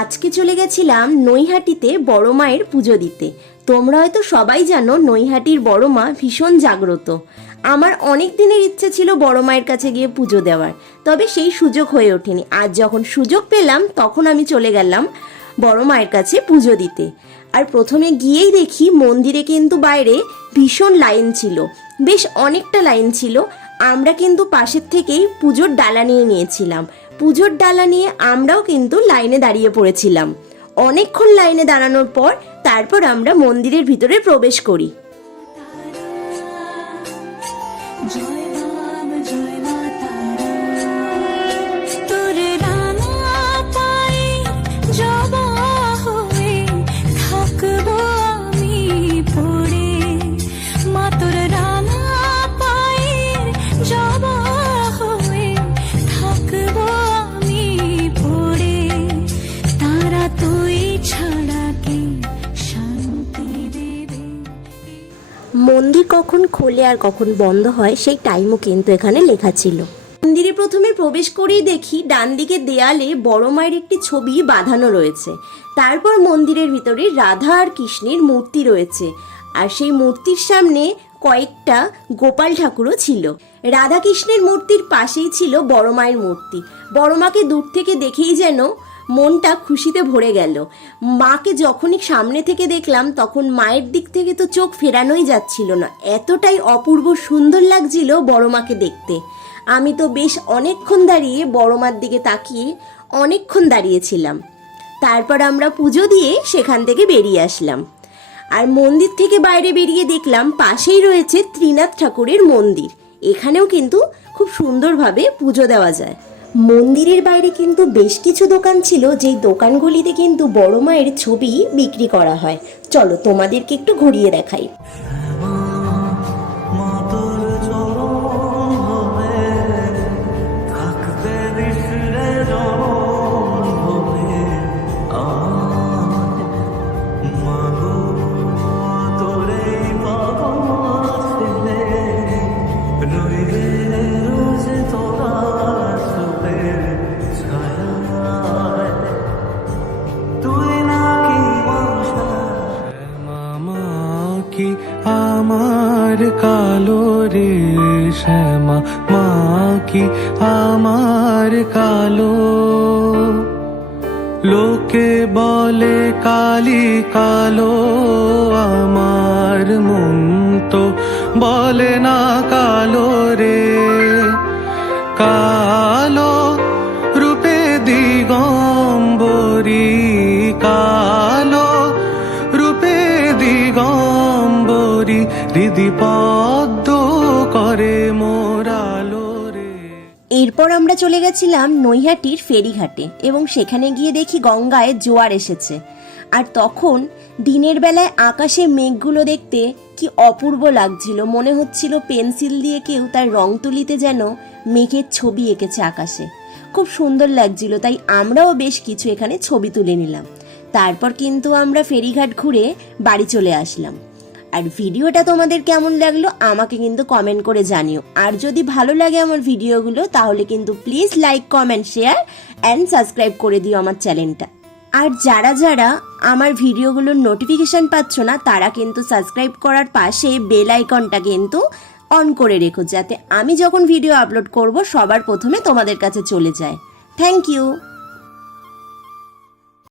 আজকে চলে গেছিলাম নৈহাটিতে বড় মায়ের পুজো দিতে। তোমরা হয়তো সবাই জানো নৈহাটির বড় মা ভীষণ জাগ্রত। আমার অনেক দিনের ইচ্ছে ছিল বড় মায়ের কাছে গিয়ে পুজো দেওয়ার, তবে সেই সুযোগ হয়ে ওঠেনি। আজ যখন সুযোগ পেলাম তখন আমি চলে গেলাম বড় মায়ের কাছে পুজো দিতে। আর প্রথমে গিয়েই দেখি মন্দিরে কিন্তু বাইরে ভীষণ লাইন ছিল, বেশ অনেকটা লাইন ছিল। আমরা কিন্তু পাশের থেকেই পুজোর ডালা নিয়ে নিয়েছিলাম। পুজোর ডালা নিয়ে আমরাও কিন্তু লাইনে দাঁড়িয়ে পড়েছিলাম। অনেকক্ষণ লাইনে দাঁড়ানোর পর তারপর আমরা মন্দিরের ভিতরে প্রবেশ করি। মন্দির কখন খোলে আর কখন বন্ধ হয় সেই টাইমও কিন্তু এখানে লেখা ছিল। মন্দিরে প্রথমে প্রবেশ করেই দেখি ডান দিকে দেয়ালে বড় মায়ের একটি ছবি বাঁধানো রয়েছে। তারপর মন্দিরের ভিতরে রাধা আর কৃষ্ণের মূর্তি রয়েছে, আর সেই মূর্তির সামনে কয়েকটা গোপাল ঠাকুরও ছিল। রাধা কৃষ্ণের মূর্তির পাশেই ছিল বড় মায়ের মূর্তি। বড় মাকে দূর থেকে দেখেই যেন মনটা খুশিতে ভরে গেল। মাকে যখনই সামনে থেকে দেখলাম তখন মায়ের দিক থেকে তো চোখ ফেরানোই যাচ্ছিল না, এতটাই অপূর্ব সুন্দর লাগছিল বড় মাকে দেখতে। আমি তো বেশ অনেকক্ষণ দাঁড়িয়ে বড় মার দিকে তাকিয়ে অনেকক্ষণ দাঁড়িয়েছিলাম। তারপর আমরা পুজো দিয়ে সেখান থেকে বেরিয়ে আসলাম। আর মন্দির থেকে বাইরে বেরিয়ে দেখলাম পাশেই রয়েছে ত্রিনাথ ঠাকুরের মন্দির। এখানেও কিন্তু খুব সুন্দরভাবে পুজো দেওয়া যায়। মন্দিরের বাইরে কিন্তু বেশ কিছু দোকান ছিল, যেই দোকানগুলিতে কিন্তু বড় মায়ের ছবি বিক্রি করা হয়। চলো তোমাদেরকে একটু ঘুরিয়ে দেখাই। আমার কালো রে শ্যামা মা কি আমার কালো, লোকে বলে কালি কালো, আমার মন তো বলে না কালো রে। কালো রূপে দিগম্বরী, কালো রূপে দিগম্বরী, হৃদি পদ্ম করে মোরালো রে। এরপর আমরা চলে গেছিলাম নৈহাটির ফেরিঘাটে এবং সেখানে গিয়ে দেখি গঙ্গায় জোয়ার এসেছে। আর তখন দিনের বেলায় আকাশে মেঘগুলো দেখতে কি অপূর্ব লাগছিল, মনে হচ্ছিল পেন্সিল দিয়ে কেউ তার রং তুলিতে যেন মেঘের ছবি এঁকেছে আকাশে। খুব সুন্দর লাগছিল, তাই আমরাও বেশ কিছু এখানে ছবি তুলে নিলাম। তারপর কিন্তু আমরা ফেরিঘাট ঘুরে বাড়ি চলে আসলাম। আর ভিডিওটা তোমাদের কেমন লাগলো আমাকে কিন্তু কমেন্ট করে জানিও। আর যদি ভালো লাগে আমার ভিডিওগুলো তাহলে কিন্তু please like, comment, share and subscribe করে দিও আমার চ্যানেলটা। আর যারা যারা আমার ভিডিওগুলোর নোটিফিকেশন পাচ্ছ না তারা কিন্তু সাবস্ক্রাইব করার পাশে বেল আইকনটা কিন্তু অন করে রেখো, যাতে আমি যখন ভিডিও আপলোড করব সবার প্রথমে তোমাদের কাছে চলে যায়। Thank you.